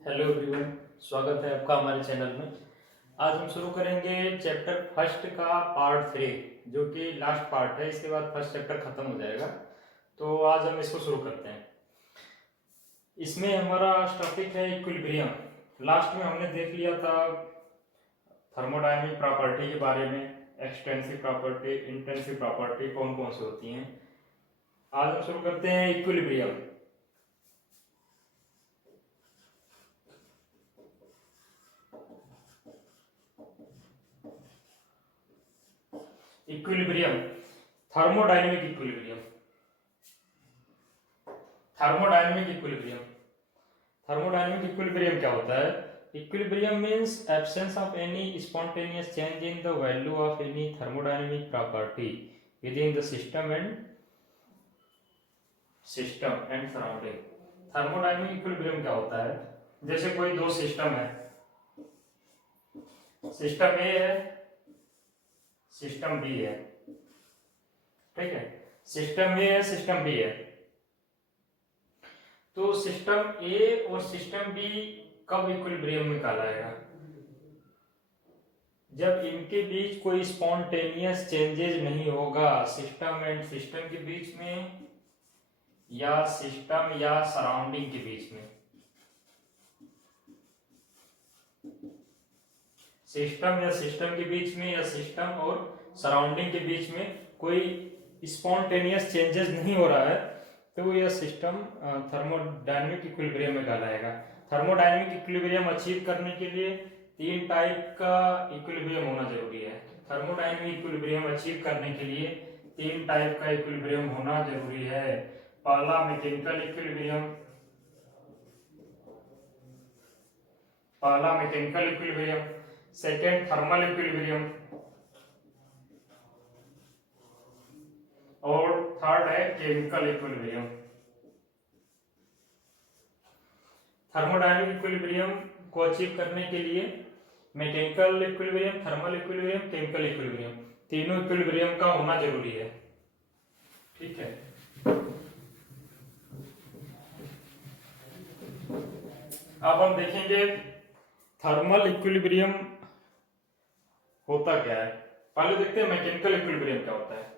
Hello everyone, स्वागत है आपका हमारे चैनल में। आज हम शुरू करेंगे चैप्टर फर्स्ट का पार्ट 3, जो कि लास्ट पार्ट है। इसके बाद फर्स्ट चैप्टर खत्म हो जाएगा, तो आज हम इसको शुरू करते हैं। इसमें हमारा टॉपिक है इक्विलिब्रियम। लास्ट में हमने देख लिया था थर्मोडायनेमिक प्रॉपर्टी के बारे में, एक्सटेंसिव प्रॉपर्टी, इंटेंसिव प्रॉपर्टी कौन कौन सी होती हैं। आज हम शुरू करते हैं equilibrium. Equilibrium, thermodynamic equilibrium. Thermodynamic equilibrium thermodynamic equilibrium क्या होता है? Equilibrium means absence of any spontaneous change in the value of any thermodynamic property with in the system and surrounding. Thermodynamic equilibrium क्या होता है? जैसे कोई दो सिस्टम है, सिस्टम ए है, सिस्टम बी है। ठीक है, सिस्टम ए है, सिस्टम बी है। तो सिस्टम ए और सिस्टम बी कब इक्विलिब्रियम में कहलाएगा? जब इनके बीच कोई स्पॉन्टेनियस चेंजेस नहीं होगा, सिस्टम एंड सिस्टम के बीच में, या सिस्टम या सराउंडिंग के बीच में। सिस्टम या सिस्टम के बीच में, या सिस्टम और सराउंडिंग के बीच में कोई स्पॉन्टेनियस चेंजेस नहीं हो रहा है, तो यह सिस्टम थर्मोडायनेमिक इक्विलिब्रियम में कहलाएगा। थर्मोडायनेमिक इक्विलिब्रियम अचीव करने के लिए तीन टाइप का इक्विलिब्रियम होना जरूरी है। थर्मोडायनेमिक इक्विलिब्रियम अचीव करने के लिए तीन टाइप का इक्विलिब्रियम होना जरूरी है। पहला mechanical equilibrium, second thermal equilibrium, और थर्ड है केमिकल इक्विलिब्रियम। थर्मोडायनेमिक इक्विलिब्रियम को अचीव करने के लिए mechanical equilibrium, thermal equilibrium, chemical equilibrium, तीनों इक्विलिब्रियम का होना जरूरी है। ठीक है, अब हम देखेंगे थर्मल इक्विलिब्रियम होता क्या है। पहले देखते हैं मैकेनिकल इक्विलिब्रियम क्या होता है।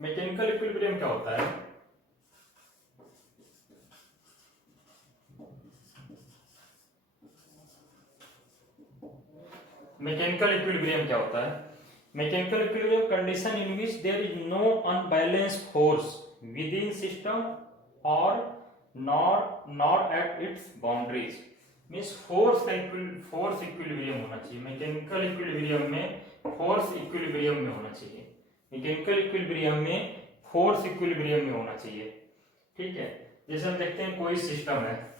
मैकेनिकल इक्विलिब्रियम क्या होता है? मैकेनिकल इक्विलिब्रियम क्या होता है? Mechanical equilibrium condition in which there is no unbalanced force within system और not at its boundaries. Means force equilibrium होना चाहिए। मैकेनिकल इक्विलिब्रियम में फोर्स इक्विलिब्रियम में होना चाहिए। मैकेनिकल इक्विलिब्रियम में फोर्स इक्विलिब्रियम में होना चाहिए। ठीक है, जैसे हम देखते हैं कोई सिस्टम है,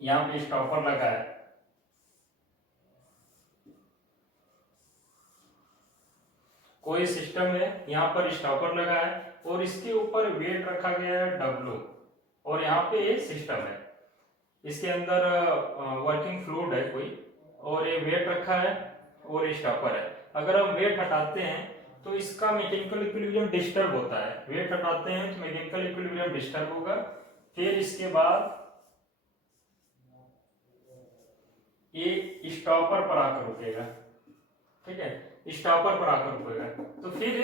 यहां पे स्टॉपर लगा है, कोई सिस्टम है, यहां पर स्टॉपर लगा है और इसके ऊपर वेट रखा गया है W, और यहाँ पे ये सिस्टम है, इसके अंदर वर्किंग फ्लूइड है कोई, और ये वेट रखा है और ये स्टॉपर है। अगर हम वेट हटाते हैं तो इसका मैकेनिकल इक्विलिब्रियम डिस्टर्ब होता है। वेट हटाते हैं तो मैकेनिकल इक्विलिब्रियम डिस्टर्ब होगा। फिर इसके बाद ये स्टॉपर पर आकर रुकेगा। ठीक है, स्टॉपर पर आकर रुकेगा, तो फिर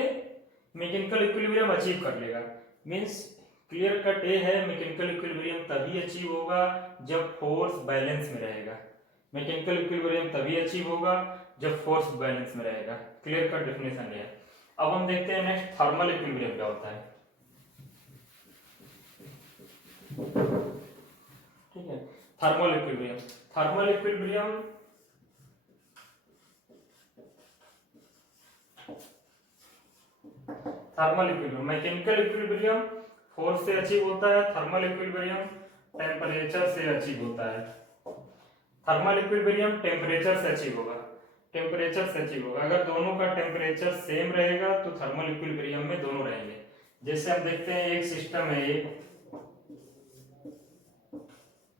मैकेनिकल इक्विलिब्रियम अचीव कर लेगा। मींस क्लियर कट ये है, मैकेनिकल इक्विलिब्रियम तभी अचीव होगा जब फोर्स बैलेंस में रहेगा। मैकेनिकल इक्विलिब्रियम तभी अचीव होगा जब फोर्स बैलेंस में रहेगा। क्लियर कट डेफिनेशन है। अब हम देखते हैं नेक्स्ट थर्मल इक्विलिब्रियम क्या होता है। ठीक है, thermal equilibrium thermal equilibrium mechanical equilibrium force से अचीव होता है, थर्मल इक्विलिब्रियम टेम्परेचर से अचीव होता है। थर्मल इक्विलिब्रियम टेम्परेचर से अचीव होगा, अगर दोनों का टेम्परेचर सेम रहेगा तो थर्मल इक्विलिब्रियम में दोनों रहेंगे। जैसे हम देखते हैं एक सिस्टम है ए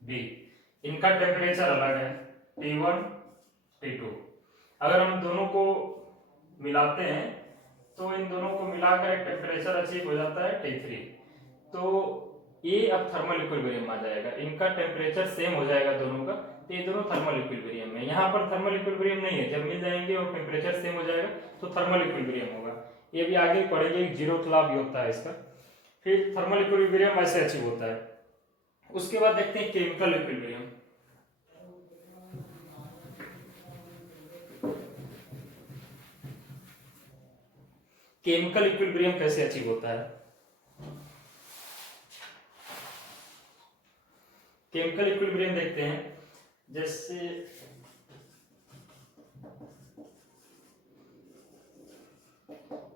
बी, इनका टेम्परेचर अलग है T1 T2। अगर हम दोनों को मिलाते हैं तो इन दोनों को मिलाकर एक टेम्परेचर अचीव हो जाता है T3। तो ये अब थर्मल इक्विलिब्रियम आ जाएगा, इनका टेम्परेचर सेम हो जाएगा दोनों का, तो ये दोनों थर्मल इक्विलिब्रियम में। यहाँ पर थर्मल इक्विलिब्रियम नहीं है, जब मिल जाएंगे और टेम्परेचर सेम हो जाएगा तो थर्मल इक्विलिब्रियम होगा। ये भी आगे पढ़ेंगे, जीरोथ लॉ भी होता है इसका। फिर थर्मल इक्विलिब्रियम ऐसे अचीव होता है। उसके बाद देखते हैं केमिकल इक्विलिब्रियम। केमिकल इक्विलिब्रियम कैसे अचीव होता है? केमिकल इक्विलिब्रियम देखते हैं, जैसे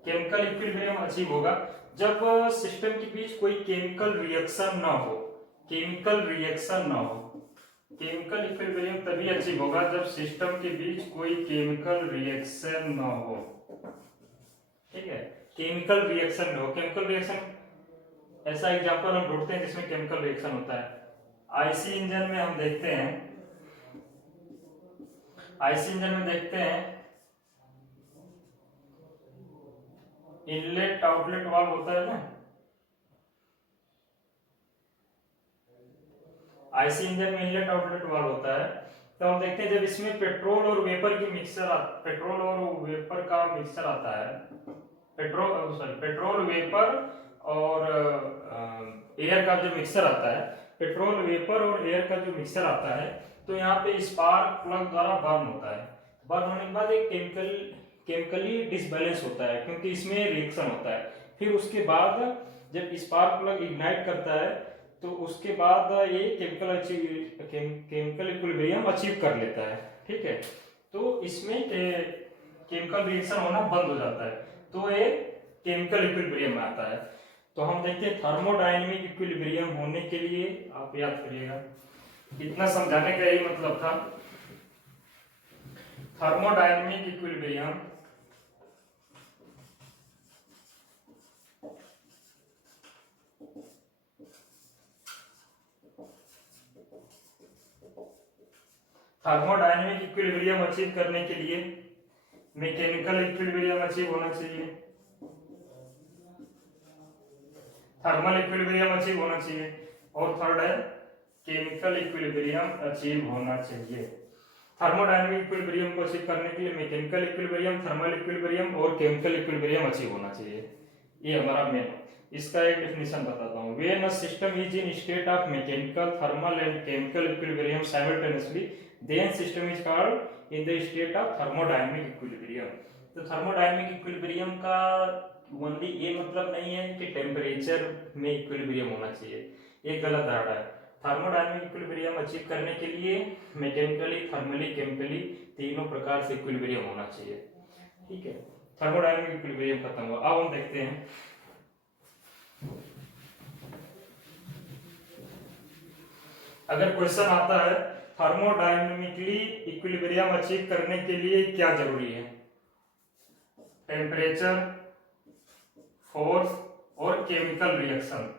केमिकल इक्विलिब्रियम अचीव होगा जब सिस्टम के बीच कोई केमिकल रिएक्शन ना हो। केमिकल रिएक्शन ना हो। केमिकल इक्विलिब्रियम तभी अचीव होगा जब सिस्टम के बीच कोई केमिकल रिएक्शन ना हो। ठीक है, केमिकल रिएक्शन हो। केमिकल रिएक्शन ऐसा एग्जांपल हम ढूंढते हैं जिसमें केमिकल रिएक्शन होता है। आईसी इंजन में हम देखते हैं, आईसी इंजन में देखते हैं इनलेट आउटलेट वाल्व होता है ना। आईसी इंजन में इनलेट आउटलेट वाल्व होता है, तो हम देखते हैं जब इसमें पेट्रोल और वेपर की मिक्सचर पेट्रोल और वेपर का मिक्सचर आता है, पेट्रोल वेपर और एयर का जो मिक्सचर आता है, पेट्रोल वेपर और एयर का जो मिक्सचर आता है, तो यहाँ पे स्पार्क प्लग द्वारा बर्न होता है। बर्न होने के बाद एक केमिकली डिसबैलेंस होता है, क्योंकि इसमें रिएक्शन होता है। फिर उसके बाद जब स्पार्क प्लग इग्नाइट करता है तो उसके बाद ये केमिकल इक्विलिब्रियम अचीव कर लेता है। ठीक है, तो इसमें केमिकल रिएक्शन होना बंद हो जाता है, तो ये केमिकल इक्विलिब्रियम में आता है। तो हम देखते हैं थर्मोडायनेमिक इक्विलिब्रियम होने के लिए, आप याद करिएगा, इतना समझाने का यही मतलब था। Thermodynamic equilibrium thermodynamic equilibrium achieve करने के लिए मैकेनिकल इक्विलिब्रियम अचीव होना चाहिए, थर्मल इक्विलिब्रियम अचीव होना चाहिए, और थर्ड है केमिकल इक्विलिब्रियम अचीव होना चाहिए। थर्मोडायनेमिक इक्विलिब्रियम को अचीव करने के लिए मैकेनिकल इक्विलिब्रियम, थर्मल इक्विलिब्रियम और केमिकल इक्विलिब्रियम अचीव होना चाहिए। ये हमारा मेन। इसका एक डेफिनेशन बताता हूँ। When a system is in state of mechanical, thermal and chemical equilibrium simultaneously, then system is called in the state of thermodynamic equilibrium. तो थर्मोडायनेमिक इक्विलिब्रियम का ओनली ये मतलब नहीं है कि टेम्परेचर में इक्विलिब्रियम होना चाहिए, ये गलत धारणा है। थर्मोडायनेमिक इक्विलिब्रियम अचीव करने के लिए मैकेनिकली, थर्मली, केमिकली तीनों प्रकार से इक्विलिब्रियम होना चाहिए। ठीक है, थर्मोडायनेमिक इक्विलिब्रियम खत्म हुआ। अब हम देखते हैं अगर क्वेश्चन आता है थर्मोडायनेमिकली इक्विलिब्रियम अचीव करने के लिए क्या जरूरी है, टेम्परेचर, फोर्स और केमिकल रिएक्शन।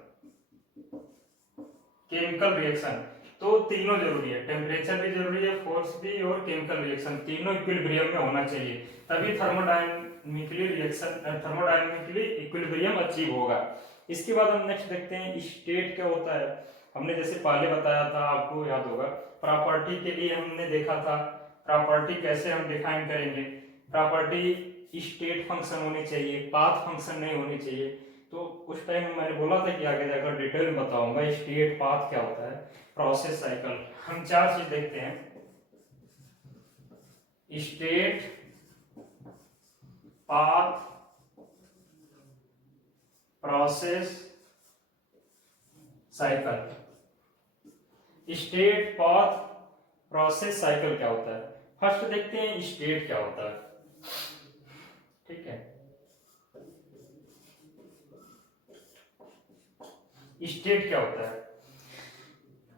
केमिकल रिएक्शन तो तीनों जरूरी है, टेम्परेचर भी जरूरी है, फोर्स भी और केमिकल रिएक्शन तीनों इक्विलिब्रियम में होना चाहिए, तभी थर्मोडायनेमिकली इक्विलिब्रियम अचीव होगा। इसके बाद हम नेक्स्ट देखते हैं स्टेट क्या होता है। हमने जैसे पहले बताया था, आपको याद होगा, प्रॉपर्टी के लिए हमने देखा था प्रॉपर्टी कैसे हम डिफाइन करेंगे। प्रॉपर्टी स्टेट फंक्शन होनी चाहिए, पाथ फंक्शन नहीं होनी चाहिए। तो उस टाइम मैंने बोला था कि आगे जाकर डिटेल में बताऊंगा स्टेट पाथ क्या होता है, प्रोसेस साइकिल। हम चार चीज देखते हैं, state, path, process, cycle. State, path, process, cycle क्या होता है? फर्स्ट देखते हैं स्टेट क्या होता है। ठीक है, स्टेट क्या होता है?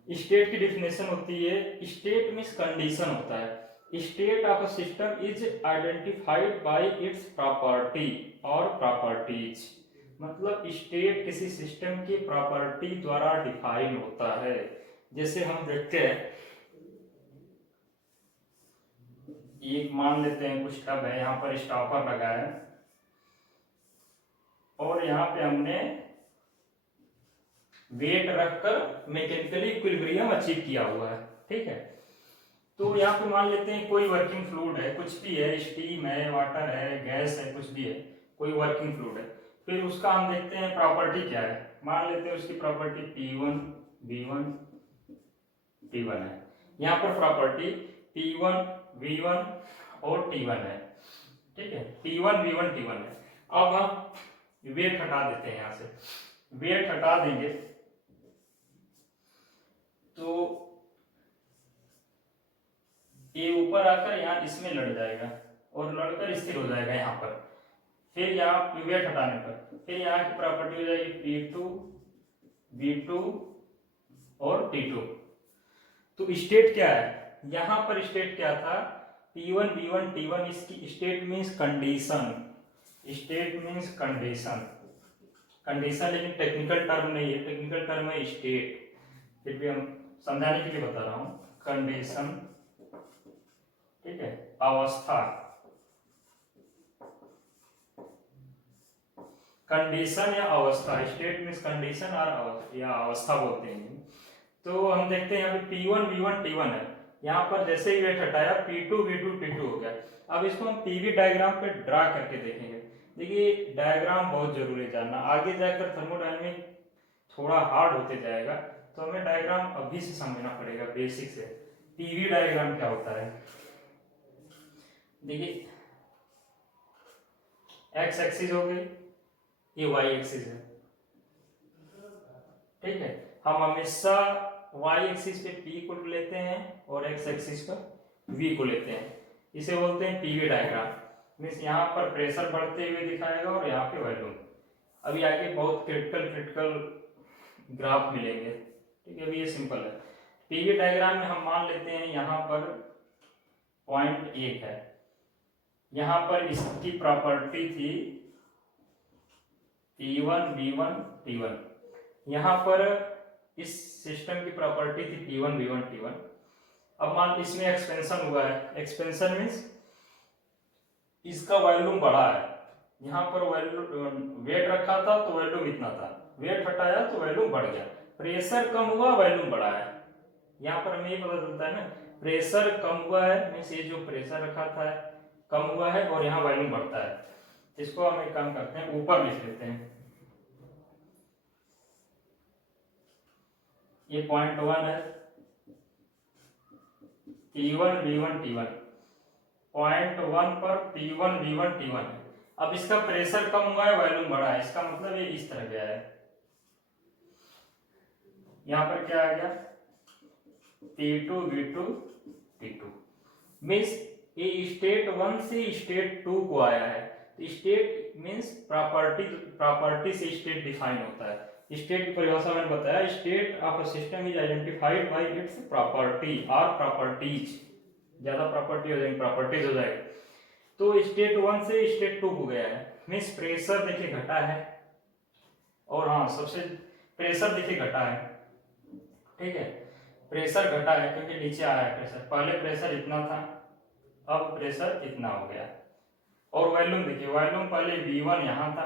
स्टेट की डेफिनेशन होती है, स्टेट मींस कंडीशन होता है। State of a system is identified by it's property और प्रॉपर्टीज। मतलब स्टेट किसी सिस्टम की प्रॉपर्टी द्वारा डिफाइन होता है। जैसे हम देखते हैं, एक मान लेते हैं कुछ टब है, यहाँ पर स्टॉपर लगा है और यहाँ पे हमने वेट रखकर मैकेनिकली इक्विलिब्रियम अचीव किया हुआ है। ठीक है, तो यहाँ पे मान लेते हैं कोई वर्किंग फ्लूइड है, कुछ भी है, स्टीम है, वाटर है, गैस है, कुछ भी है, कोई वर्किंग फ्लूइड है। फिर उसका हम देखते हैं प्रॉपर्टी क्या है। मान लेते हैं उसकी प्रॉपर्टी P1 V1 T1 है। यहाँ पर प्रॉपर्टी P1 V1 और T1 है। ठीक है, P1 V1 T1 है। अब हम वेट हटा देते हैं, यहाँ से वेट हटा देंगे तो ये ऊपर आकर यहाँ इसमें लड़ जाएगा और लड़कर स्थिर हो जाएगा यहाँ पर। फिर यहाँ वेट हटाने पर फिर यहाँ की प्रॉपर्टी हो जाएगी P2 V2 और T2। तो स्टेट क्या है, यहाँ पर स्टेट क्या था, P1 V1 T1, इसकी state means condition, state means condition, condition लेकिन टेक्निकल टर्म नहीं है, टेक्निकल टर्म है स्टेट, फिर भी हम समझाने के लिए बता रहा हूँ, कंडीशन। ठीक है, अवस्था, कंडीशन या अवस्था, स्टेट मीन्स कंडीशन और या अवस्था बोलते हैं। तो हम देखते हैं यहाँ पे P1 V1 T1 है, यहाँ पर जैसे ही वेट हटाया P2 V2 T2 हो गया। अब इसको हम पीवी डायग्राम पे ड्रा करके देखेंगे। देखिए डायग्राम बहुत जरूरी है जानना, आगे जाकर थर्मोडायनामिक थोड़ा हार्ड होते जाएगा, तो हमें डायग्राम अभी से समझना पड़ेगा बेसिक से। पीवी डायग्राम क्या होता है, देखिए एक्स एक्सिस हो गई, ये वाई एक्सिस है। ठीक है, हम हमेशा वाई एक्सिस पे पी को लेते हैं और एक्स एक्सिस पर वी को लेते हैं, इसे बोलते हैं पीवी डायग्राम। मीन्स यहाँ पर प्रेशर बढ़ते हुए दिखाएगा और यहाँ पे वॉल्यूम। अभी आगे बहुत क्रिटिकल ग्राफ मिलेंगे। ठीक है, अभी ये सिंपल है। पीवी डायग्राम में हम मान लेते हैं यहाँ पर पॉइंट 1 है, यहाँ पर इसकी प्रॉपर्टी थी P1 V1 T1, यहाँ पर इस सिस्टम की प्रॉपर्टी थी P1 V1 T1। अब मान इसमें एक्सपेंशन हुआ है, एक्सपेंशन मीन्स इसका वॉल्यूम बढ़ा है, यहाँ पर वेट रखा था तो वॉल्यूम इतना था, वेट हटाया तो वॉल्यूम बढ़ गया, प्रेशर कम हुआ वॉल्यूम बढ़ा है। यहाँ पर हमें ये पता चलता है ना, प्रेशर कम हुआ है मीन्स ये जो प्रेशर रखा था कम हुआ है और यहाँ वॉल्यूम बढ़ता है। इसको हम एक काम करते हैं, ऊपर लिख लेते हैं, ये पॉइंट 1 है, P1 V1 T1, पॉइंट 1 पर P1 V1 T1 है। अब इसका प्रेशर कम हुआ है वॉल्यूम बढ़ा है, इसका मतलब ये इस तरह गया है। यहाँ पर क्या आ गया P2 V2 T2, मीन्स ये स्टेट 1 से स्टेट 2 को आया है। स्टेट मीन्स प्रॉपर्टी से स्टेट डिफाइन होता है। स्टेट की परिभाषा मैंने बताया, state of a system is identified by it's property और प्रॉपर्टीज, ज्यादा प्रॉपर्टी हो जाएगी प्रॉपर्टीज हो जाएगी। तो स्टेट 1 से स्टेट 2 हो गया है, मीन्स प्रेशर देखिए घटा है, और हाँ सबसे प्रेशर देखिए घटा है। ठीक है, प्रेशर घटा है क्योंकि नीचे आया है प्रेशर, पहले प्रेशर इतना था अब प्रेशर इतना हो गया। और वॉल्यूम देखिए, वॉल्यूम पहले V1 यहाँ था,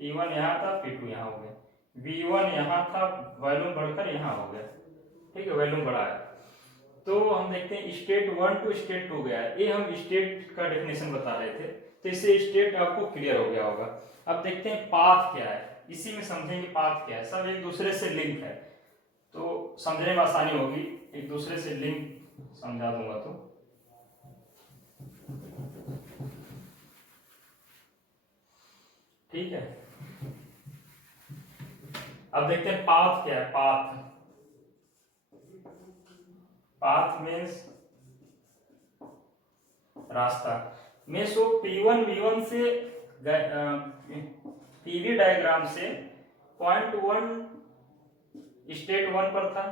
P1 यहाँ था, P2 यहाँ हो गया, V1 यहाँ था, वॉल्यूम बढ़कर यहाँ हो गया। ठीक है, वॉल्यूम बढ़ा है। तो हम देखते हैं स्टेट 1 टू स्टेट 2 गया है, ये हम स्टेट का डेफिनेशन बता रहे थे, तो इससे स्टेट आपको क्लियर हो गया होगा। अब देखते हैं पाथ क्या है, इसी में समझेंगे पाथ क्या है, सब एक दूसरे से लिंक है तो समझने में आसानी होगी, एक दूसरे से लिंक समझा दूंगा तो। ठीक है, अब देखते हैं पाथ क्या है। पाथ मीन्स रास्ता। मीन्स वो P1 V1 से पीवी डायग्राम से पॉइंट 1 स्टेट 1 पर था,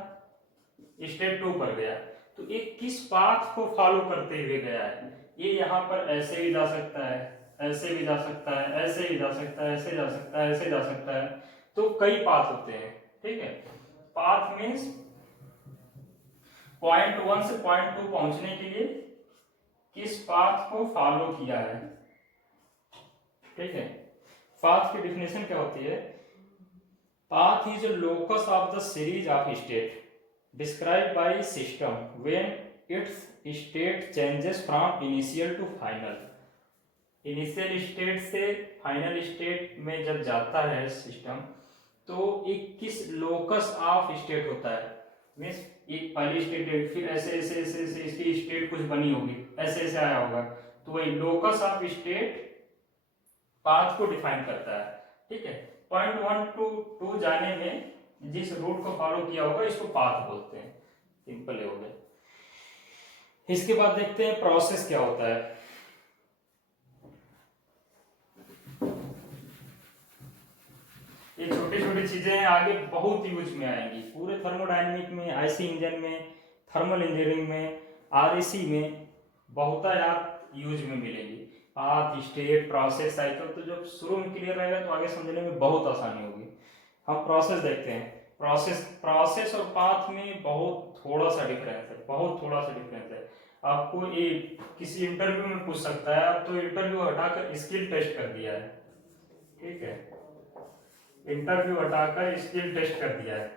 स्टेट 2 पर गया, तो ये किस पाथ को फॉलो करते हुए गया है। ये यहाँ पर ऐसे भी जा सकता है, ऐसे भी जा सकता है, ऐसे भी जा सकता है, ऐसे जा सकता है, ऐसे जा सकता है, तो कई पाथ होते हैं। ठीक है, पाथ मीन्स पॉइंट 1 से पॉइंट 2 पहुंचने के लिए किस पाथ को फॉलो किया है। ठीक है, पाथ की डेफिनेशन क्या होती है, path is locus of the series of state describe by system when its state changes from initial to final. Initial state से फाइनल स्टेट में जब जाता है सिस्टम, तो एक किस लोकस ऑफ स्टेट होता है, मीन्स एक पहली स्टेट है, फिर ऐसे ऐसे ऐसे ऐसे इसकी स्टेट कुछ बनी होगी, ऐसे ऐसे आया होगा, तो वही लोकस ऑफ स्टेट पाथ को डिफाइन करता है। ठीक है, पॉइंट 1 टू 2 जाने में जिस रूट को फॉलो किया होगा इसको पाथ बोलते हैं। सिंपल हो गया। इसके बाद देखते हैं प्रोसेस क्या होता है। ये छोटी छोटी चीजें आगे बहुत यूज में आएंगी, पूरे थर्मोडायनेमिक में, आईसी इंजन में, थर्मल इंजीनियरिंग में, आरएसी में बहुतायत यूज में मिलेंगी। पाथ, स्टेट, प्रोसेस, साइकिल, तो जब शुरू में क्लियर रहेगा तो आगे समझने में बहुत आसानी होगी। हम प्रोसेस देखते हैं। प्रोसेस और पाथ में बहुत थोड़ा सा डिफरेंस है, बहुत थोड़ा सा डिफरेंस है। आपको ये किसी इंटरव्यू में पूछ सकता है, अब तो इंटरव्यू हटाकर स्किल टेस्ट कर दिया है। ठीक है, इंटरव्यू हटाकर स्किल टेस्ट कर दिया है।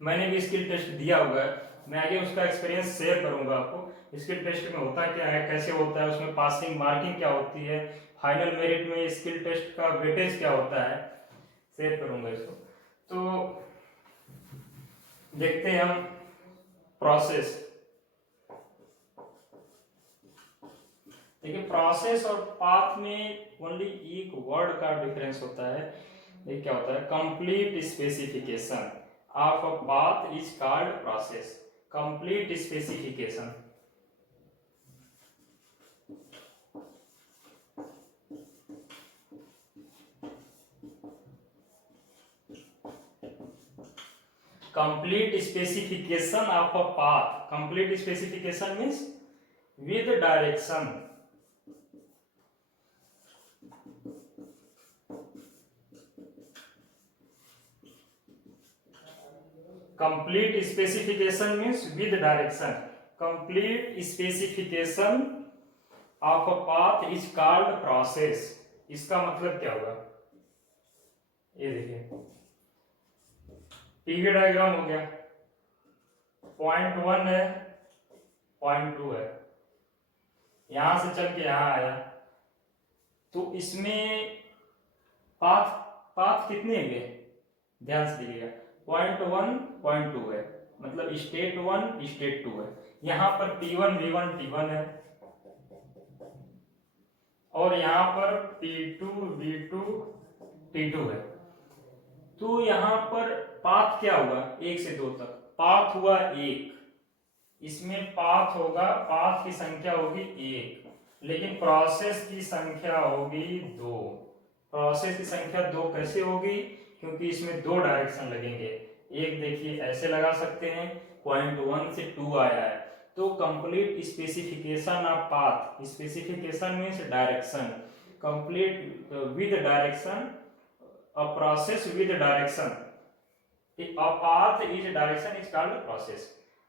मैंने भी स्किल टेस्ट दिया हुआ है, मैं आगे उसका एक्सपीरियंस शेयर करूंगा आपको। स्किल टेस्ट में होता क्या है, कैसे होता है, उसमें पासिंग मार्किंग क्या होती है, फाइनल मेरिट में स्किल टेस्ट का वेटेज क्या होता है, शेयर करूंगा इसको। तो देखते हैं हम प्रोसेस। देखिए, प्रोसेस और पाथ में ओनली एक वर्ड का डिफरेंस होता है। ये क्या होता है, complete specification of a path is called process. Complete specification, complete specification of a path. Complete specification means with direction. Complete specification means with direction. Complete specification of a path is called process. इसका मतलब क्या होगा, ये देखिए, PV diagram हो गया, point 1 है, point 2 है, यहां से चल के यहां आया, तो इसमें पाथ पाथ कितने हैं, ध्यान से देखिएगा, पॉइंट 1 पॉइंट 2 है, मतलब स्टेट 1 स्टेट 2 है। यहां पर P1 V1 T1 है, और यहां पर P2 V2 T2 है। तो यहां पर पाथ क्या हुआ, 1 से 2 तक पाथ हुआ 1, इसमें पाथ होगा, पाथ की संख्या होगी 1, लेकिन प्रोसेस की संख्या होगी 2। प्रोसेस की संख्या 2 कैसे होगी, क्योंकि इसमें 2 डायरेक्शन लगेंगे। एक देखिए ऐसे लगा सकते हैं, पॉइंट 1 से 2 आया है, तो complete specification of path, specification means direction, complete with direction, a process with direction, a path is direction is called process।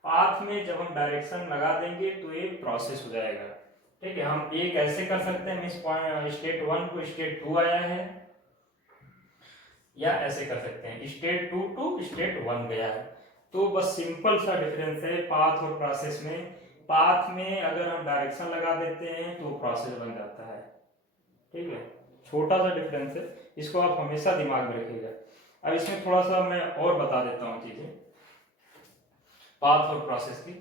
Path में जब हम डायरेक्शन लगा देंगे तो एक प्रोसेस हो जाएगा। ठीक है, हम एक ऐसे कर सकते हैं, मींस स्टेट 1 को स्टेट 2 आया है, या ऐसे कर सकते हैं स्टेट 2 टू स्टेट 1 गया है। तो बस सिंपल सा डिफरेंस है पाथ और प्रोसेस में। पाथ में अगर हम डायरेक्शन लगा देते हैं तो प्रोसेस बन जाता है। ठीक है, छोटा सा डिफरेंस है, इसको आप हमेशा दिमाग में रखिएगा। अब इसमें थोड़ा सा मैं और बता देता हूं चीजें पाथ और प्रोसेस की।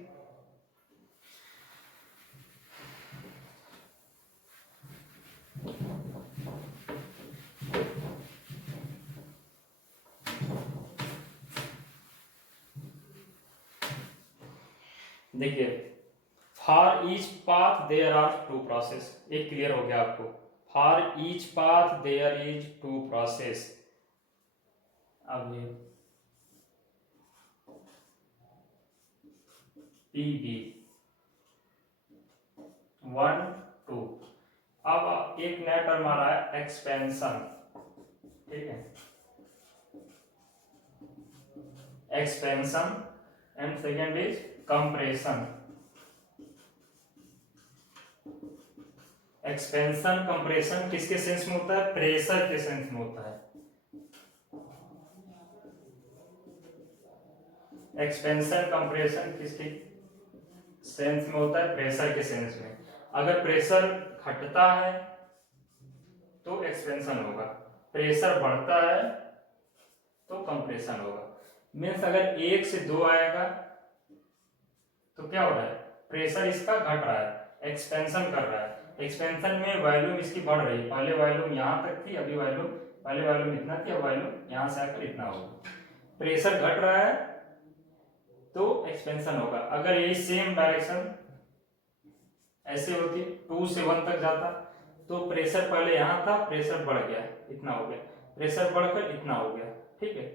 देखिए, for each path there are 2 process, एक क्लियर हो गया आपको। For each path there is 2 process. अब ये PB 1 2, अब एक नया टर्म आ रहा है एक्सपेंशन। ठीक है, expansion, and second is compression. Expansion compression किसके सेंस में होता है, प्रेशर के सेंस में होता है। एक्सपेंशन कंप्रेशन किसके सेंस में होता है? प्रेशर के सेंस में। अगर प्रेशर घटता है तो एक्सपेंशन होगा, प्रेशर बढ़ता है तो कंप्रेशन होगा। मीन्स अगर 1 से 2 आएगा तो क्या हो रहा है? प्रेशर इसका घट रहा है, एक्सपेंशन कर रहा है। एक्सपेंशन में वॉल्यूम इसकी बढ़ रही है, पहले वॉल्यूम यहाँ तक थी, अभी वॉल्यूम, पहले वॉल्यूम इतना थी, अब वॉल्यूम यहाँ से आकर इतना होगा। प्रेशर घट रहा है तो एक्सपेंशन होगा। अगर यही सेम डायरेक्शन ऐसे होती, 2 से 1 तक जाता तो प्रेशर पहले यहाँ था, प्रेशर बढ़ गया, इतना हो गया, प्रेशर बढ़कर इतना हो गया, ठीक है,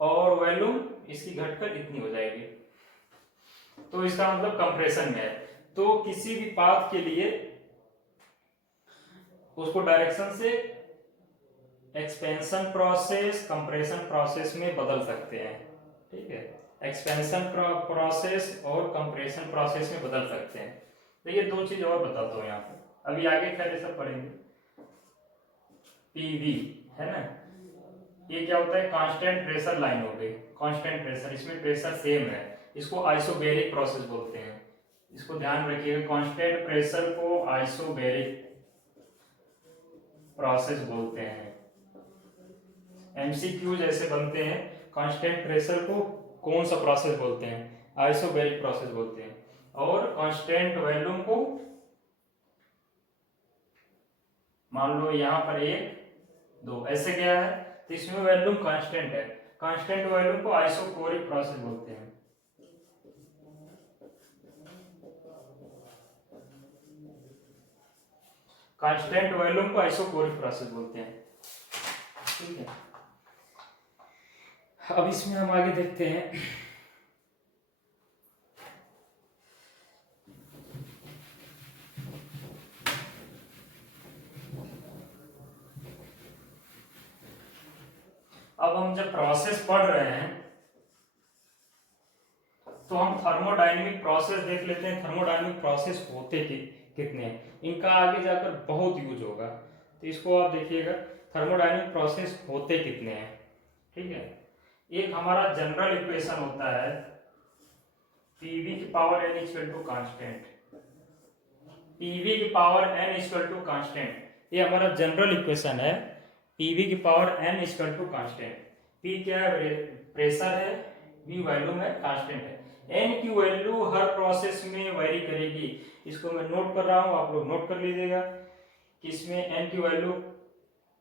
और वॉल्यूम इसकी घटकर इतनी हो जाएगी। तो इसका मतलब कंप्रेशन में है। तो किसी भी पाथ के लिए उसको डायरेक्शन से एक्सपेंशन प्रोसेस कंप्रेशन प्रोसेस में बदल सकते हैं, ठीक है, एक्सपेंशन प्रोसेस और कंप्रेशन प्रोसेस में बदल सकते हैं। देखिए 2 चीज और बताता हूँ यहाँ पे, अभी आगे खैर सब पढ़ेंगे। पीवी है ना, ये क्या होता है? कांस्टेंट प्रेशर लाइन हो गई, कांस्टेंट प्रेशर, इसमें प्रेशर सेम है, इसको आइसोबैरिक प्रोसेस बोलते हैं, इसको ध्यान रखिएगा। कांस्टेंट प्रेशर को आइसोबैरिक प्रोसेस बोलते हैं। एमसीक्यू जैसे बनते हैं, कांस्टेंट प्रेशर को कौन सा प्रोसेस बोलते हैं? आइसोबैरिक प्रोसेस बोलते हैं। और कांस्टेंट वॉल्यूम को मान लो यहाँ पर 1 2 ऐसे गया है तो इसमें वॉल्यूम कांस्टेंट है, कांस्टेंट वॉल्यूम को आइसोकोरिक प्रोसेस बोलते हैं। कांस्टेंट वॉल्यूम को आइसोकोरिक प्रोसेस बोलते हैं, ठीक है। अब इसमें हम आगे देखते हैं। अब हम जब प्रोसेस पढ़ रहे हैं तो हम थर्मोडायनेमिक प्रोसेस देख लेते हैं। थर्मोडायनेमिक प्रोसेस होते कितने हैं, इनका आगे जाकर बहुत यूज होगा, तो इसको आप देखिएगा। थर्मोडायनेमिक प्रोसेस होते कितने हैं, ठीक है। एक हमारा जनरल इक्वेशन होता है पीवी की power n equal to constant, PV की power n equal to constant, ये हमारा जनरल इक्वेशन है। पीवी की power n equal to constant, P क्या है? प्रेशर है, वी वॉल्यूम है, कांस्टेंट है। n की वैल्यू हर प्रोसेस में वेरी करेगी, इसको मैं नोट कर रहा हूं, आप लोग नोट कर लीजिएगा कि इसमें n की वैल्यू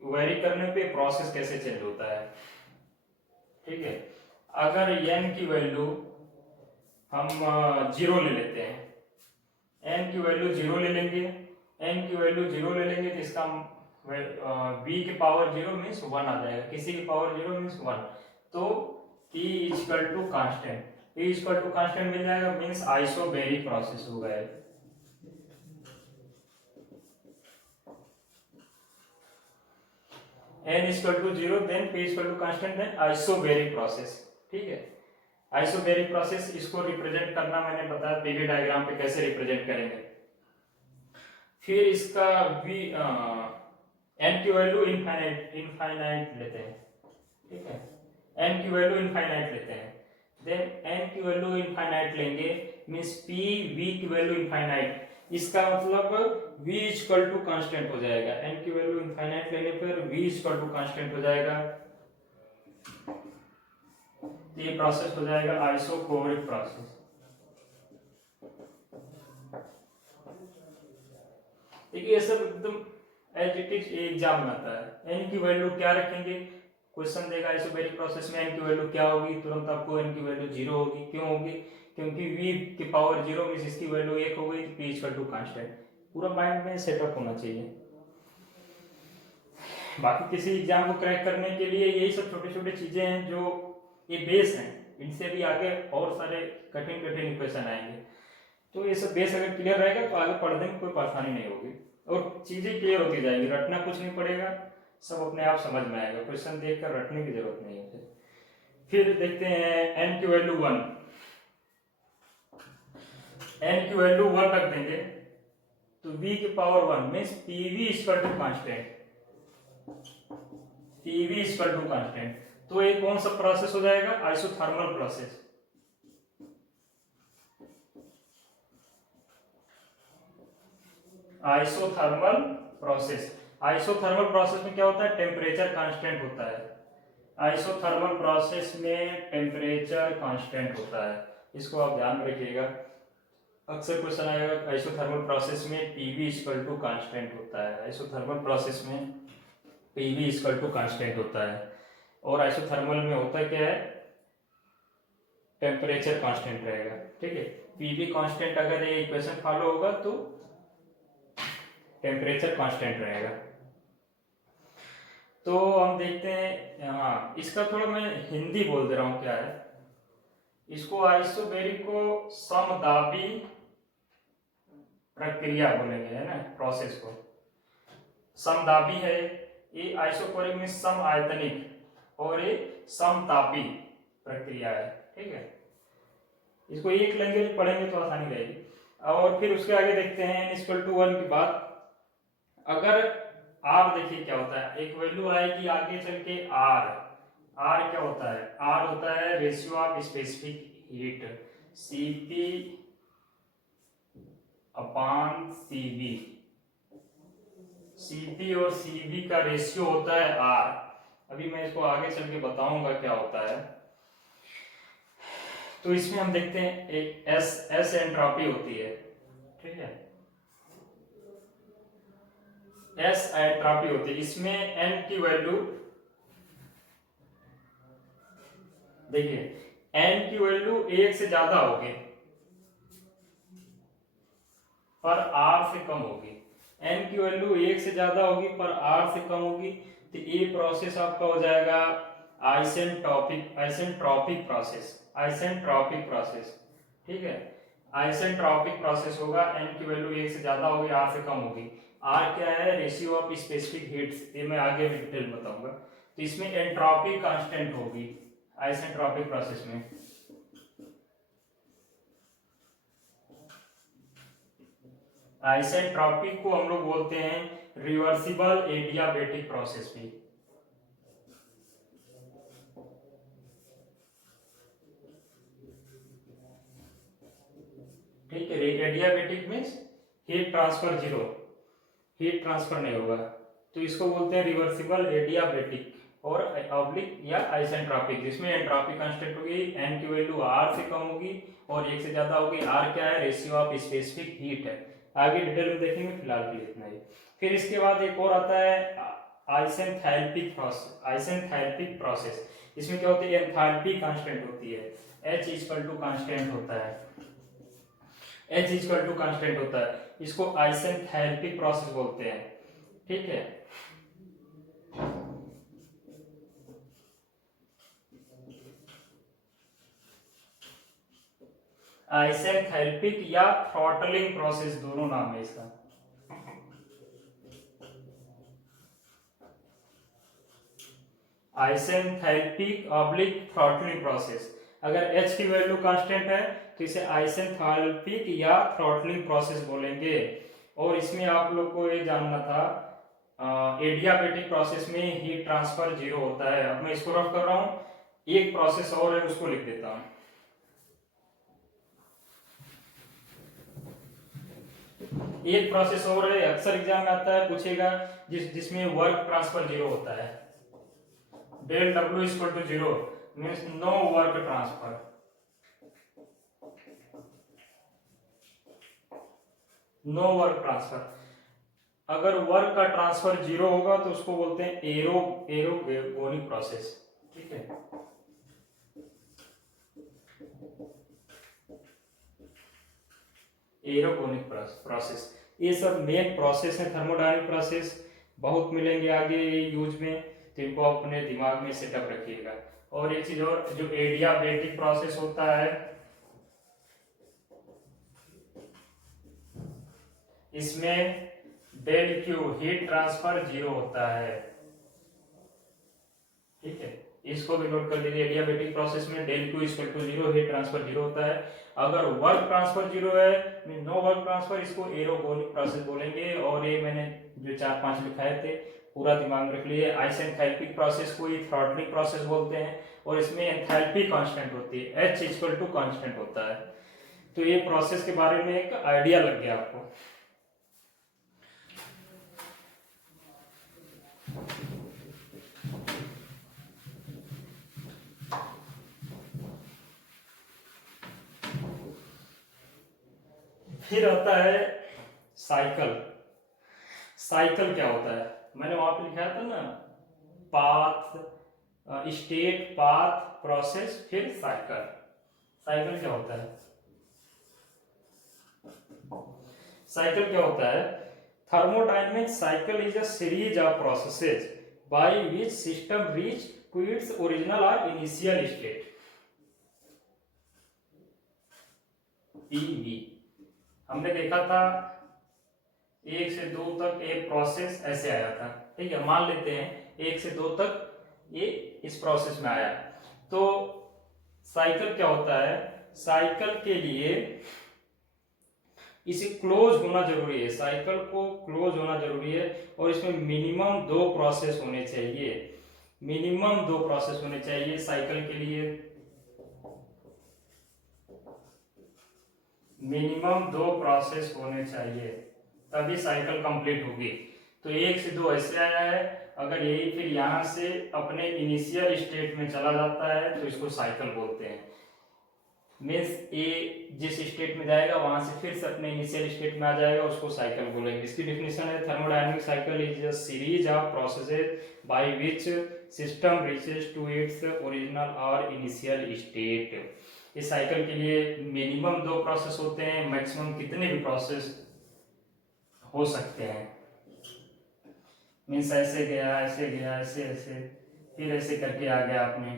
वेरी करने पे प्रोसेस कैसे चेंज होता है, ठीक है। अगर n की वैल्यू हम 0 ले लेते हैं, n की वैल्यू 0 ले लेंगे, n की वैल्यू 0 ले लेंगे तो इसका v की पावर 0 मीन्स 1 आ जाएगा, किसी की पावर 0 मीन्स 1, तो p equal to constant, p equal to constant मिल जाएगा, मीन्स आइसोबैरिक प्रोसेस हो गया। n equal to 0 then p equal to constant then isobaric process, ठीक है। आइसोबैरिक प्रोसेस, इसको रिप्रेजेंट करना मैंने बताया पीवी डायग्राम पे कैसे रिप्रेजेंट करेंगे। फिर इसका v n की वैल्यू इनफाइनाइट लेते हैं, ठीक है, n की वैल्यू इनफाइनाइट लेते हैं, देन n की वैल्यू इनफाइनाइट लेंगे मींस p v की वैल्यू इनफाइनाइट, इसका मतलब v इक्वल टू कांस्टेंट हो जाएगा। n की वैल्यू इनफाइनाइट लेने पर v इक्वल टू कांस्टेंट हो जाएगा, तो ये प्रोसेस हो जाएगा आइसोकोरिक प्रोसेस। देखिए ये सब एकदम एज इट इज एग्जाम में आता है। n की वैल्यू क्या रखेंगे, क्वेश्चन देगा आइसोबैरिक प्रोसेस में n की वैल्यू क्या होगी, तुरंत आपको n की वैल्यू 0 होगी। क्यों होगी? क्योंकि v की पावर 0 मींस इसकी वैल्यू 1 हो गई, p इक्वल टू कांस्टेंट। पूरा माइंड में सेटअप होना चाहिए। बाकी किसी एग्जाम को क्रैक करने के लिए यही सब छोटे छोटे चीजें हैं जो ये बेस हैं, इनसे भी आगे और सारे कठिन कठिन इक्वेशन आएंगे। तो ये सब बेस अगर क्लियर रहेगा तो आगे पढ़ने में कोई परेशानी नहीं होगी और चीजें क्लियर होती जाएगी। रटना कुछ नहीं पड़ेगा, सब अपने आप समझ में आएगा, क्वेश्चन देखकर रटने की जरूरत नहीं है। फिर देखते हैं n की वैल्यू 1, n की वैल्यू 1 रख देंगे तो v की power 1 means pv equal to constant, pv equal to constant. तो ये कौन सा प्रोसेस हो जाएगा? Isothermal process. Isothermal process. Isothermal process में क्या होता है, टेम्परेचर कांस्टेंट होता है। आइसोथर्मल प्रोसेस में टेम्परेचर कांस्टेंट होता है, इसको आप ध्यान में रखिएगा। अक्सर क्वेश्चन आएगा आइसोथर्मल प्रोसेस में पीवी इक्वल टू कांस्टेंट होता है। आइसोथर्मल प्रोसेस में पीवी इक्वल टू कांस्टेंट होता है, और आइसोथर्मल में होता क्या है, टेम्परेचर कांस्टेंट रहेगा। ठीक है, पीवी कांस्टेंट अगर ये इक्वेशन फॉलो होगा तो टेम्परेचर कांस्टेंट रहेगा। तो हम देखते हैं, हाँ इसका थोड़ा मैं हिंदी बोल दे रहा हूँ क्या है। इसको आइसोबैरिक को समदाबी प्रक्रिया बोलेंगे, है ना, प्रोसेस को समदाबी है। ये आइसोकोरिक में सम आयतनिक और ये समतापी प्रक्रिया है। ठीक है, इसको एक लैंग्वेज पढ़ेंगे तो आसानी रहेगी। और फिर उसके आगे देखते हैं n=1 के बाद अगर r, देखिए क्या होता है, एक वैल्यू आएगी आगे चल के r क्या होता है, r होता है ratio of specific heat, Cp upon Cv। Cp और Cv का रेशियो होता है r। अभी मैं इसको आगे चल के बताऊंगा क्या होता है। तो इसमें हम देखते हैं एक एस एंट्रोपी होती है। ठीक है, एस एंट्रोपी होती है, इसमें n की वैल्यू देखिए, n की वैल्यू 1 से ज्यादा होगी पर r से कम होगी। n की वैल्यू 1 से ज्यादा होगी पर r से कम होगी, तो ये प्रोसेस आपका हो जाएगा आइसेंट्रोपिक प्रोसेस। ठीक है, आइसेंट्रोपिक प्रोसेस होगा, n की वैल्यू 1 से ज्यादा होगी, r से कम होगी। r क्या है, रेशियो ऑफ स्पेसिफिक हीट्स, ये मैं आगे डिटेल बताऊंगा। तो इसमें एंट्रोपी कांस्टेंट होगी आइसेंट्रोपिक प्रोसेस में। आइसेंट्रोपिक को हम लोग बोलते हैं रिवर्सिबल एडियाबैटिक प्रोसेस भी। ठीक है, adiabatic means heat transfer zero, heat transfer नहीं होगा, तो इसको बोलते हैं रिवर्सिबल एडियाबैटिक और ऑब्लिक या आइसेंट्रोपिक, जिसमें एंट्रोपी कांस्टेंट होगी, n की वैल्यू r से कम होगी और 1 से ज्यादा होगी। r क्या है, रेशियो ऑफ स्पेसिफिक हीट है। आगे डिटेल में देखेंगे, फिलहाल के लिए इतना ही। फिर इसके बाद एक और आता है आइसेंथैल्पिक प्रोसेस। इसमें क्या होती है, एंथैल्पी कांस्टेंट होती है, H कांस्टेंट होता है, H कांस्टेंट होता है, इसको आइसेंथैल्पिक प्रोसेस बोलते हैं। ठीक है, आइसेंथैल्पिक या थ्रॉटलिंग प्रोसेस, दोनों नाम है इसका। आइसेंथैल्पिक ऑब्लिक थ्रॉटलिंग प्रोसेस, अगर H की वैल्यू कांस्टेंट है तो इसे आइसेंथैल्पिक या थ्रॉटलिंग प्रोसेस बोलेंगे। और इसमें आप लोग को ये जानना था, एडियाबैटिक प्रोसेस में हीट ट्रांसफर जीरो होता है। अब मैं इसको रफ कर रहा हूं, एक प्रोसेस और है उसको लिख देता हूं। एक प्रोसेस और है, अक्सर एग्जाम में आता है, पूछेगा जिसमें वर्क ट्रांसफर जीरो होता है, del W equal to zero means no work transfer. No work transfer, अगर वर्क का ट्रांसफर जीरो होगा तो उसको बोलते हैं एरोगोनिक प्रोसेस। ठीक है, एरोगोनिक प्रोसेस, ये सब मेन प्रोसेस है थर्मोडायनामिक प्रोसेस, बहुत मिलेंगे आगे यूज में, तो इनको अपने दिमाग में सेटअप रखिएगा। और एक चीज और, जो एडियाबैटिक प्रोसेस होता है इसमें del Q heat transfer zero होता है। ठीक है, इसको भी नोट कर लीजिए, एडियाबैटिक प्रोसेस में del Q equal to zero, heat transfer zero होता है। अगर वर्क ट्रांसफर जीरो है, नो वर्क ट्रांसफर, इसको एरोगोनिक प्रोसेस बोलेंगे। और ये मैंने जो 4-5 लिखाए थे पूरा दिमाग में रख लिए। आइसेंथैल्पिक प्रोसेस को ये थ्रॉटलिंग प्रोसेस बोलते हैं, और इसमें एंथैल्पी कांस्टेंट होती है, H इक्वल टू कांस्टेंट होता है। तो ये प्रोसेस के बारे में एक आइडिया लग गया आपको। फिर आता है साइकिल। साइकिल क्या होता है, मैंने वहां पे लिखा था ना, पाथ, स्टेट, पाथ, प्रोसेस, फिर साइकिल। साइकिल क्या होता है? साइकिल क्या होता है? Thermodynamic cycle is a series of processes by which system reach to its original और इनिशियल स्टेट। पीवी हमने देखा था 1 से 2 तक एक प्रोसेस ऐसे आया था, ठीक है, मान लेते हैं 1 से 2 तक ये इस प्रोसेस में आया। तो साइकिल क्या होता है? साइकिल के लिए इसे क्लोज होना जरूरी है, साइकिल को क्लोज होना जरूरी है, और इसमें मिनिमम 2 प्रोसेस होने चाहिए। मिनिमम 2 प्रोसेस होने चाहिए साइकिल के लिए, मिनिमम 2 प्रोसेस होने चाहिए, तभी साइकिल कंप्लीट होगी। तो 1 से 2 ऐसे आया है, अगर यही फिर यहां से अपने इनिशियल स्टेट में चला जाता है तो इसको साइकिल बोलते हैं। मीन्स ए जिस स्टेट में जाएगा वहां से फिर से अपने इनिशियल स्टेट में आ जाएगा, उसको साइकिल बोलेंगे। इसकी डेफिनेशन है thermodynamic cycle is a series of processes by which system reaches to its original और इनिशियल स्टेट। इस साइकिल के लिए मिनिमम 2 प्रोसेस होते हैं, मैक्सिमम कितने भी प्रोसेस हो सकते हैं। मीन्स ऐसे गया, ऐसे गया, ऐसे ऐसे, फिर ऐसे करके आ गया आपने,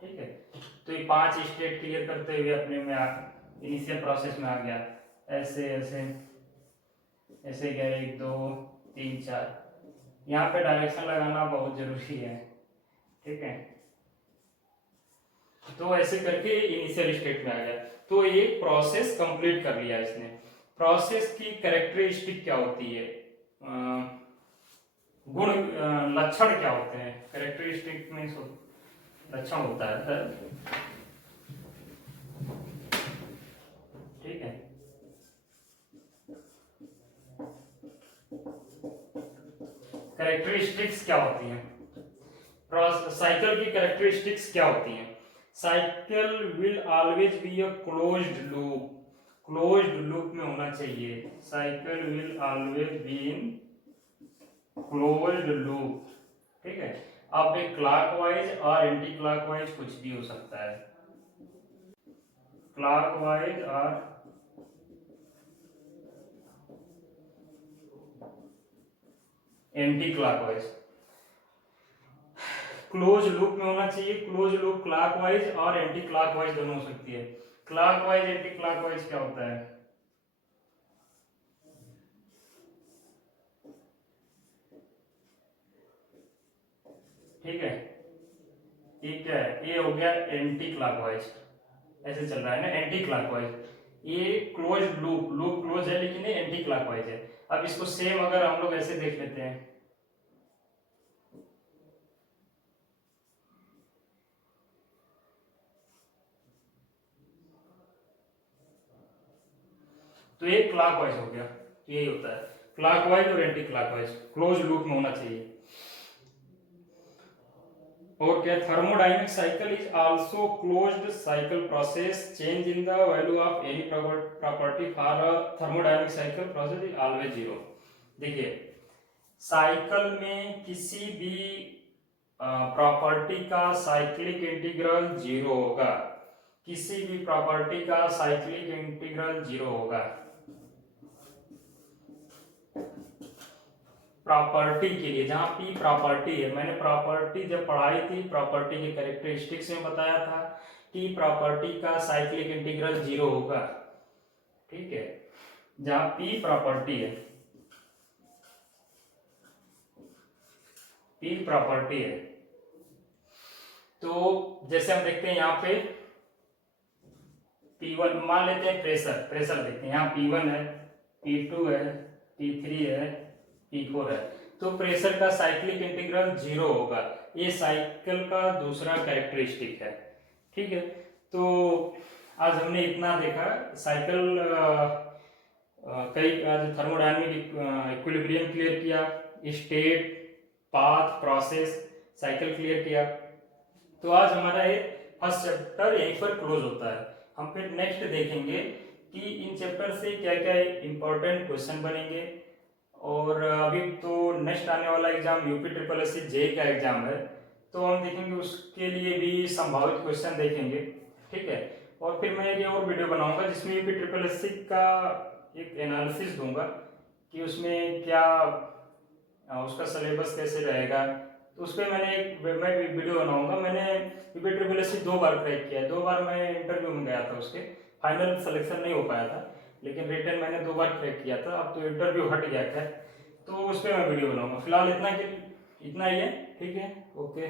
ठीक है। तो ये 5 स्टेट क्लियर करते हुए अपने में इनिशियल प्रोसेस में आ गया, ऐसे ऐसे ऐसे गया, 1 2 3 4। यहाँ पे डायरेक्शन लगाना बहुत जरूरी है, ठीक है। तो ऐसे करके इनिशियल स्टेट में आ गया, तो ये प्रोसेस कंप्लीट कर लिया इसने। प्रोसेस की कैरेक्टरिस्टिक क्या होती है, गुण, लक्षण क्या होते हैं? कैरेक्टरिस्टिक में लक्षण होता है, ठीक है। कैरेक्टरिस्टिक्स क्या होती हैं? साइकिल की कैरेक्टरिस्टिक्स क्या होती हैं? Cycle will always be a closed loop, closed loop में होना चाहिए। Cycle will always be in closed loop, ठीक है। अब एक क्लॉकवाइज और एंटी क्लॉकवाइज कुछ भी हो सकता है, क्लॉकवाइज और एंटी क्लॉकवाइज। क्लोज लूप में होना चाहिए, क्लोज लूप क्लॉकवाइज और एंटी क्लॉकवाइज दोनों हो सकती है। क्लॉकवाइज एंटी क्लॉकवाइज क्या होता है? ठीक है, ये क्या है? ये हो गया एंटी क्लॉकवाइज, ऐसे चल रहा है ना, एंटी क्लॉकवाइज। ये क्लोज लूप, लूप क्लोज है लेकिन ये एंटी क्लॉकवाइज है। अब इसको सेम अगर हम लोग ऐसे देख लेते हैं, तो ये क्लॉकवाइज हो गया। तो यही होता है क्लॉकवाइज और एंटी क्लॉकवाइज, क्लोज लूप में होना चाहिए। और क्या, thermodynamic cycle is also closed cycle process, change in the value of any property for a thermodynamic cycle process is always zero. देखिए, साइकिल में किसी भी प्रॉपर्टी का साइक्लिक इंटीग्रल जीरो होगा, किसी भी प्रॉपर्टी का साइक्लिक इंटीग्रल जीरो होगा। प्रॉपर्टी के लिए, जहां पी प्रॉपर्टी है, मैंने प्रॉपर्टी जब पढ़ाई थी, प्रॉपर्टी के कैरेक्टरिस्टिक्स में बताया था कि प्रॉपर्टी का साइक्लिक इंटीग्रल जीरो होगा, ठीक है। जहां पी प्रॉपर्टी है, पी प्रॉपर्टी है, तो जैसे हम देखते हैं यहाँ पे P1 मान लेते हैं, प्रेशर, प्रेशर देखते हैं, यहाँ P1 है, P2 है, P3 है, P4 है। तो प्रेशर का साइक्लिक इंटीग्रल जीरो होगा, ये साइकिल का दूसरा कैरेक्टरिस्टिक है, ठीक है। तो आज हमने इतना देखा, साइकिल कई थर्मोडायनेमिक इक्विलिब्रियम क्लियर किया, state, path, process, cycle clear किया। तो आज हमारा ये फर्स्ट चैप्टर यहीं पर क्लोज होता है। हम फिर नेक्स्ट देखेंगे कि इन चैप्टर से क्या क्या इम्पोर्टेंट क्वेश्चन बनेंगे। और अभी तो नेक्स्ट आने वाला exam UP triple S C JE का एग्जाम है, तो हम देखेंगे उसके लिए भी संभावित क्वेश्चन देखेंगे, ठीक है। और फिर मैं एक और वीडियो बनाऊंगा जिसमें यूपी ट्रिपल एस सी का एक एनालिसिस दूंगा कि उसमें क्या उसका सिलेबस कैसे रहेगा। तो उस पर मैं वीडियो बनाऊंगा। मैंने यूपी ट्रिपल एस सी 2 बार क्रैक किया है, 2 बार मैं इंटरव्यू में गया था, उसके फाइनल सिलेक्शन नहीं हो पाया था, लेकिन रिटर्न मैंने 2 बार क्रैक किया था। अब तो इंटरव्यू हट गया था, तो उस पर मैं वीडियो बनाऊंगा। फिलहाल इतना ही है, ठीक है, ओके।